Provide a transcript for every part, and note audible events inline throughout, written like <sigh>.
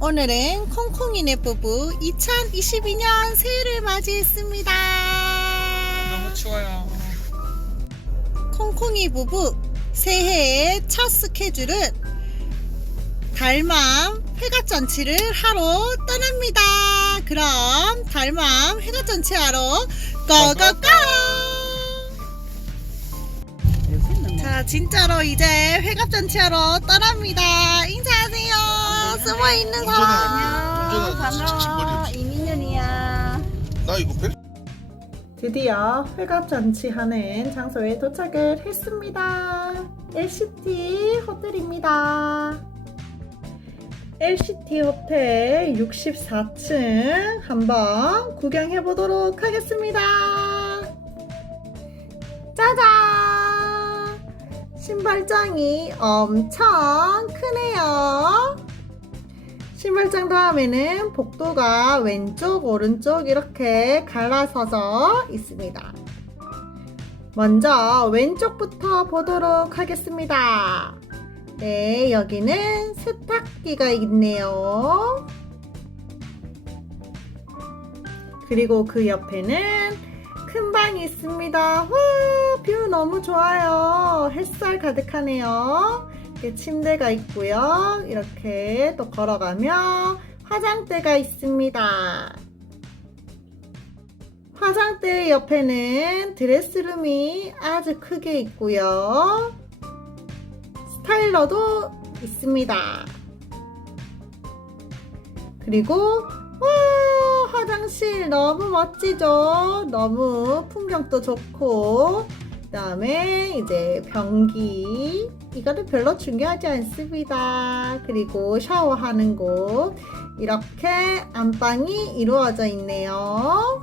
오늘은 콩콩이네 부부 2022년 새해를 맞이했습니다. 너무 추워요. 콩콩이 부부 새해의 첫 스케줄은 달맘 회가전치를 하러 떠납니다. 그럼 달맘 회가전치 하러 고고고! 자, 진짜로 이제 회갑전치 하러 떠납니다. 인사하세요. 숨어 있는 사람. 운전하는 반가워. 이민현이야. 나 이거 백 드디어 회갑전치하는 장소에 도착을 했습니다. LCT 호텔입니다. LCT 호텔 64층 한번 구경해 보도록 하겠습니다. 신발장이 엄청 크네요. 신발장 다음에는 복도가 왼쪽, 오른쪽 이렇게 갈라서져 있습니다. 먼저 왼쪽부터 보도록 하겠습니다. 네, 여기는 세탁기가 있네요. 그리고 그 옆에는 큰 방이 있습니다. 와, 뷰 너무 좋아요. 햇살 가득하네요. 이렇게 침대가 있고요. 이렇게 또 걸어가면 화장대가 있습니다. 화장대 옆에는 드레스룸이 아주 크게 있고요. 스타일러도 있습니다. 그리고 와 화장실 너무 멋지죠? 너무 풍경도 좋고 그 다음에 이제 변기 이거는 별로 중요하지 않습니다. 그리고 샤워하는 곳 이렇게 안방이 이루어져 있네요.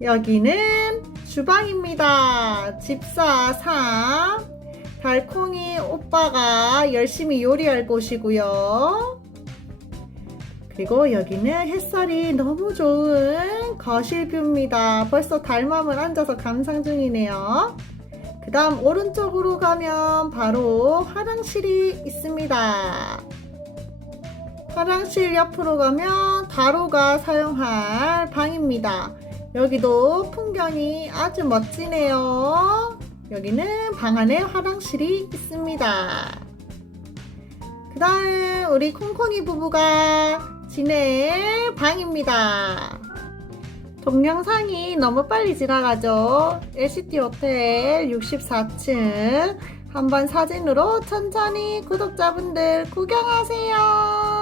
여기는 주방입니다. 집사 3 달콩이 오빠가 열심히 요리할 곳이고요. 그리고 여기는 햇살이 너무 좋은 거실 뷰입니다. 벌써 달맘을 앉아서 감상 중이네요. 그 다음 오른쪽으로 가면 바로 화장실이 있습니다. 화장실 옆으로 가면 다로가 사용할 방입니다. 여기도 풍경이 아주 멋지네요. 여기는 방 안에 화장실이 있습니다. 그 다음 우리 콩콩이 부부가 지낼 방입니다. 동영상이 너무 빨리 지나가죠. LCT 호텔 64층 한번 사진으로 천천히 구독자분들 구경하세요.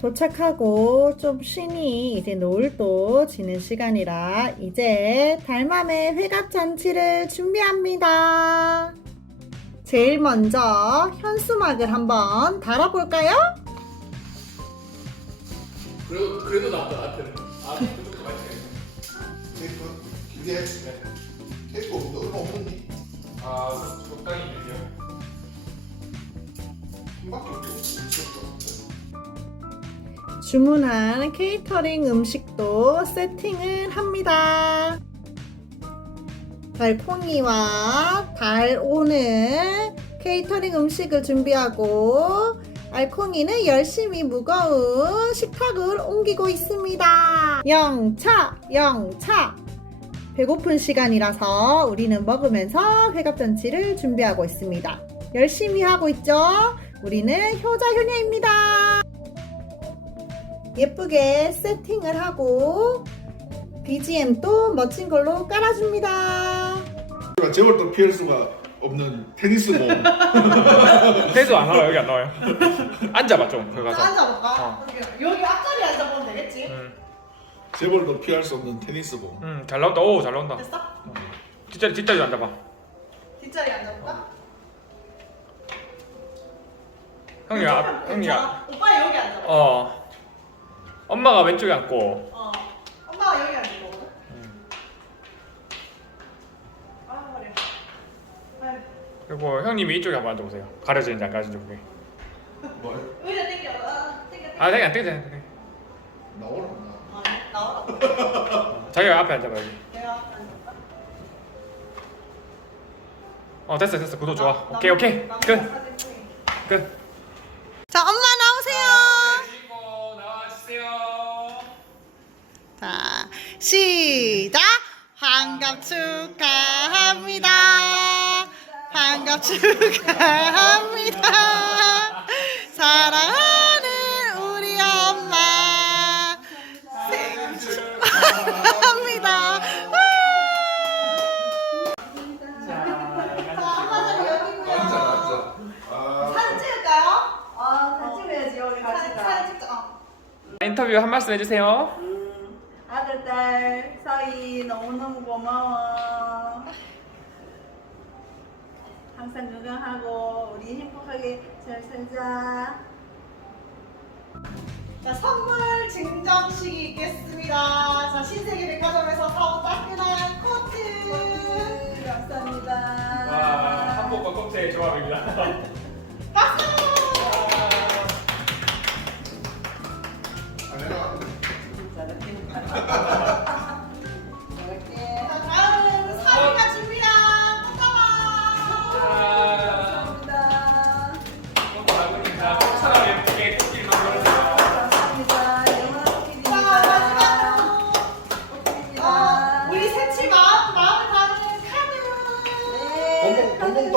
도착하고 좀 쉬니 이제 노을도 지는 시간이라 이제 달맘의 회갑 잔치를 준비합니다. 제일 먼저 현수막을 한번 달아볼까요? 그래도 그래도 낫다 나한테는. 아 그쪽도 같이. 테이프 길게 해. 테이프 얼마 없는데 아 주문한 케이터링 음식도 세팅을 합니다. 달콩이와 달오는 케이터링 음식을 준비하고 알콩이는 열심히 무거운 식탁을 옮기고 있습니다. 영차, 영차. 배고픈 시간이라서 우리는 먹으면서 회갑잔치를 준비하고 있습니다. 열심히 하고 있죠? 우리는 효자 효녀입니다. 예쁘게 세팅을 하고 BGM도 멋진 걸로 깔아줍니다. 제벌도 피할 수가 없는 테니스 공 해도 <laughs> 안 나와 여기 안 나와요. 앉아봐 좀 거기 가서. 앉아볼까? 어. 여기, 여기 앞자리 앉아보면 되겠지? 응, 제벌도 피할 수 없는 테니스공 응, 잘 나온다. 오, 잘 나온다. 됐어? 뒷자리 뒷자리 앉아봐. 뒷자리 앉아볼까? 형이 앞, 형이 앞. 오빠 여기 앉아봐. 어. 엄마가 왼쪽에 앉고. 어. 엄마가 여기 앉고. 음. 아, 머리. 아유, 그리고 형님이 이쪽에 한번 앉아보세요. 가려지는지 안 가려지는지 보게. 뭐 의자 땡겨. 아, 땡겨, 땡겨. 아, 되게 안 되게 되게. 나오나 자기가 앞에 앉아봐 여기. 내가 앉을까? 어 됐어 됐어 구도 좋아. 나- 오케이 오케이 나- 끝 나. 끝. 자, 엄마 나 자, 시작. 환갑 축하합니다. 환갑 축하합니다. 사랑하는 우리 엄마. 생일 축하합니다. 자, 엄마 자리 여기고요. 앉아 앉아. 아, 사진 찍을까요? 아, 사진 찍어야지 우리 같이 사진, 가. 사진 찍자. 어. 인터뷰 한 말씀 해주세요. 음, 아들 딸 사이 너무너무 고마워. 항상 건강하고 우리 행복하게 잘 살자. 자, 선물 증정식이 있겠습니다. 자, 신세계 백화점에서 사온 따끈한 코트. 네, 감사합니다. 와 한복과 칵테일 조합입니다. <laughs> 잘할게. 잘할게. 자, 다음 사위가 준비한 꽃다발. 감사합니다. 먹고 나보니까 꽃처럼 예쁘게 꽃길 만들어주세요. 감사합니다. 영원한 자, 꽃길입니다. 마지막으로. 꽃길입니다. 어, 우리 새치 마음, 마음을 담은 네.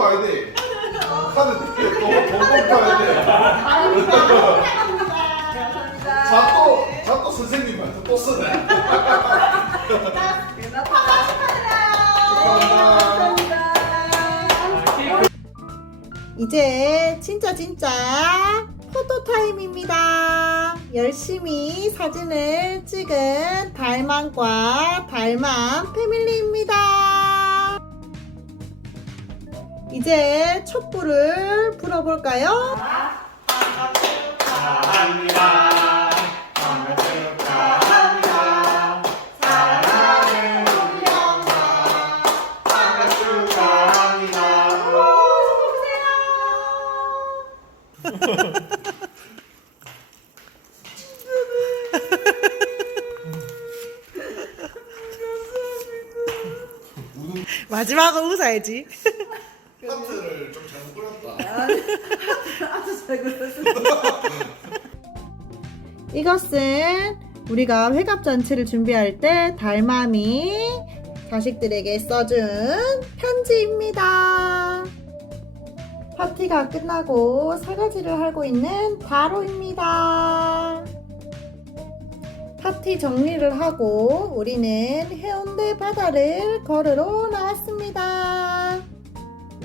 아야 돼. 카드 bonbon도 아야 돼. 카드. 아닙니다. 선생님한테 또 쓰네. 축하드려요. 감사합니다. 이제 진짜 진짜 포토 타임입니다. 열심히 사진을 찍은 달망과 달망 패밀리입니다. 이제 촛불을 불어볼까요? 축하합니다. 마지막으로 웃어야지. 하트를 좀 잘못 그렸다. 아주 잘 그렸습니다. <laughs> 이것은 우리가 회갑 잔치를 준비할 때 달맘이 자식들에게 써준 편지입니다. 파티가 끝나고 설거지를 하고 있는 다로입니다. 파티 정리를 하고 우리는 해운대 바다를 걸으러 나왔습니다.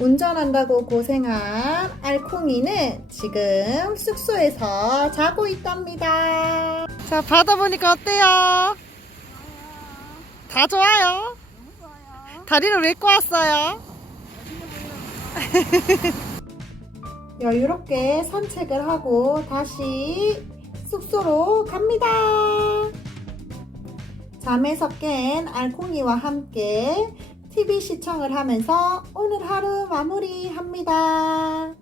운전한다고 고생한 알콩이는 지금 숙소에서 자고 있답니다. 자, 바다 보니까 어때요? 다 좋아요. 다리를 왜 꼬았어요? <laughs> 여유롭게 산책을 하고 다시 숙소로 갑니다. 잠에서 깬 알콩이와 함께 TV 시청을 하면서 오늘 하루 마무리합니다.